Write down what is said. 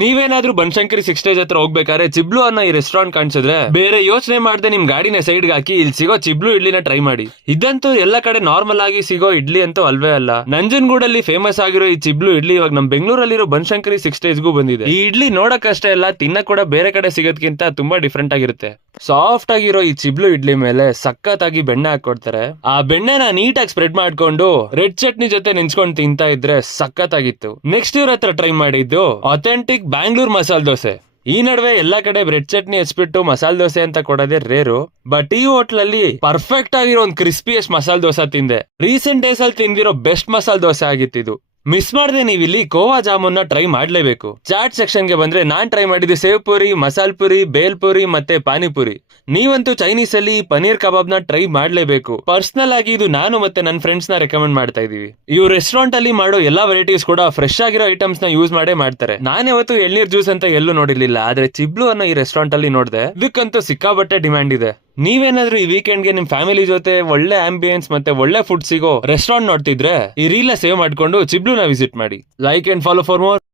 ನೀವೇನಾದ್ರೂ ಬನಶಂಕರಿ 6 ಡೇಸ್ ಹತ್ರ ಹೋಗ್ಬೇಕಾದ್ರೆ ಚಿಬ್ಲು ಅನ್ನೋ ಈ ರೆಸ್ಟೋರೆಂಟ್ ಕಾಣಿಸಿದ್ರೆ ಬೇರೆ ಯೋಚನೆ ಮಾಡದೆ ನಿಮ್ ಗಾಡಿನ ಸೈಡ್ಗೆ ಹಾಕಿ ಇಲ್ಲಿ ಸಿಗೋ ಚಿಬ್ಲು ಇಡ್ಲಿನ ಟ್ರೈ ಮಾಡಿ. ಇದಂತೂ ಎಲ್ಲ ಕಡೆ ನಾರ್ಮಲ್ ಆಗಿ ಸಿಗೋ ಇಡ್ಲಿ ಅಂತೂ ಅಲ್ವೇ ಅಲ್ಲ. ನಂಜನಗೂಡಲ್ಲಿ ಫೇಮಸ್ ಆಗಿರೋ ಈ ಚಿಬ್ಲು ಇಡ್ಲಿ ಇವಾಗ ನಮ್ ಬೆಂಗಳೂರಲ್ಲಿರೋ ಬನಶಂಕರಿ 6 ಡೇಸ್ಗೂ ಬಂದಿದೆ. ಈ ಇಡ್ಲಿ ನೋಡಕ್ಕಷ್ಟೇ ಅಲ್ಲ, ತಿನ್ನಕ್ ಕೂಡ ಬೇರೆ ಕಡೆ ಸಿಗೋದ್ಕಿಂತ ತುಂಬಾ ಡಿಫ್ರೆಂಟ್ ಆಗಿರುತ್ತೆ. ಸಾಫ್ಟ್ ಆಗಿರೋ ಈ ಚಿಬ್ಲು ಇಡ್ಲಿ ಮೇಲೆ ಸಖತ್ತಾಗಿ ಬೆಣ್ಣೆ ಹಾಕೊಡ್ತಾರೆ. ಆ ಬೆಣ್ಣೆನ ನೀಟಾಗಿ ಸ್ಪ್ರೆಡ್ ಮಾಡ್ಕೊಂಡು ರೆಡ್ ಚಟ್ನಿ ಜೊತೆ ನೆಂಚ್ಕೊಂಡು ತಿಂತಾ ಇದ್ರೆ ಸಖತ್ತಾಗಿತ್ತು. ನೆಕ್ಸ್ಟ್ ಇವ್ರ ಹತ್ರ ಟ್ರೈ ಮಾಡಿದ್ದು ಅಥೆಂಟಿಕ್ ಬ್ಯಾಂಗ್ಳೂರ್ ಮಸಾಲ ದೋಸೆ. ಈ ನಡುವೆ ಎಲ್ಲಾ ಕಡೆ ಬ್ರೆಡ್ ಚಟ್ನಿ ಹಚ್ಬಿಟ್ಟು ಮಸಾಲ ದೋಸೆ ಅಂತ ಕೊಡೋದೇ ರೇರು. ಬಟ್ ಈ ಹೋಟ್ಲಲ್ಲಿ ಪರ್ಫೆಕ್ಟ್ ಆಗಿರೋ ಒಂದು ಕ್ರಿಸ್ಪಿಯಸ್ಟ್ ಮಸಾಲ ದೋಸೆ ತಿಂದೆ. ರೀಸೆಂಟ್ ಡೇಸ್ ಅಲ್ಲಿ ತಿಂದಿರೋ ಬೆಸ್ಟ್ ಮಸಾಲ ದೋಸೆ ಆಗಿತ್ತಿದು. ಮಿಸ್ ಮಾಡದೆ ನೀವು ಇಲ್ಲಿ ಕೋವಾ ಜಾಮೂನ್ ಟ್ರೈ ಮಾಡ್ಲೇಬೇಕು. ಚಾಟ್ ಸೆಕ್ಷನ್ ಗೆ ಬಂದ್ರೆ ನಾನ್ ಟ್ರೈ ಮಾಡಿದ್ದು ಸೇವ್ ಪುರಿ, ಮಸಾಲ್ ಪುರಿ, ಬೇಲ್ ಪುರಿ ಮತ್ತೆ ಪಾನಿಪುರಿ. ನೀವಂತೂ ಚೈನೀಸ್ ಅಲ್ಲಿ ಪನೀರ್ ಕಬಾಬ್ ನ ಟ್ರೈ ಮಾಡ್ಲೇಬೇಕು. ಪರ್ಸನಲ್ ಆಗಿ ಇದು ನಾನು ಮತ್ತೆ ನನ್ನ ಫ್ರೆಂಡ್ಸ್ ನ ರೆಕಮೆಂಡ್ ಮಾಡ್ತಾ ಇದೀವಿ. ಇವ್ರು ರೆಸ್ಟೋರೆಂಟ್ ಅಲ್ಲಿ ಮಾಡೋ ಎಲ್ಲಾ ವೆರೈಟೀಸ್ ಕೂಡ ಫ್ರೆಶ್ ಆಗಿರೋ ಐಟಮ್ಸ್ ನ ಯೂಸ್ ಮಾಡೇ ಮಾಡ್ತಾರೆ. ನಾನು ಯಾವತ್ತು ಎಳ್ನೀರ್ ಜ್ಯೂಸ್ ಅಂತ ಎಲ್ಲೂ ನೋಡಿರ್ಲಿಲ್ಲ, ಆದ್ರೆ ಚಿಬ್ಲು ಅನ್ನೋ ಈ ರೆಸ್ಟೋರೆಂಟ್ ಅಲ್ಲಿ ನೋಡಿದೆ. ಇದಕ್ಕಂತೂ ಸಿಕ್ಕಾಬಟ್ಟೆ ಡಿಮ್ಯಾಂಡ್ ಇದೆ. ನೀವೇನಾದ್ರೂ ಈ ವೀಕೆಂಡ್ ಗೆ ನಿಮ್ ಫ್ಯಾಮಿಲಿ ಜೊತೆ ಒಳ್ಳೆ ಆಂಬಿಯನ್ಸ್ ಮತ್ತೆ ಒಳ್ಳೆ ಫುಡ್ ಸಿಗೋ ರೆಸ್ಟೋರೆಂಟ್ ನೋಡ್ತಿದ್ರೆ ಈ ರೀಲ್ ಸೇವ್ ಮಾಡ್ಕೊಂಡು ಚಿಬ್ಲುನ ವಿಸಿಟ್ ಮಾಡಿ. Like and follow for more.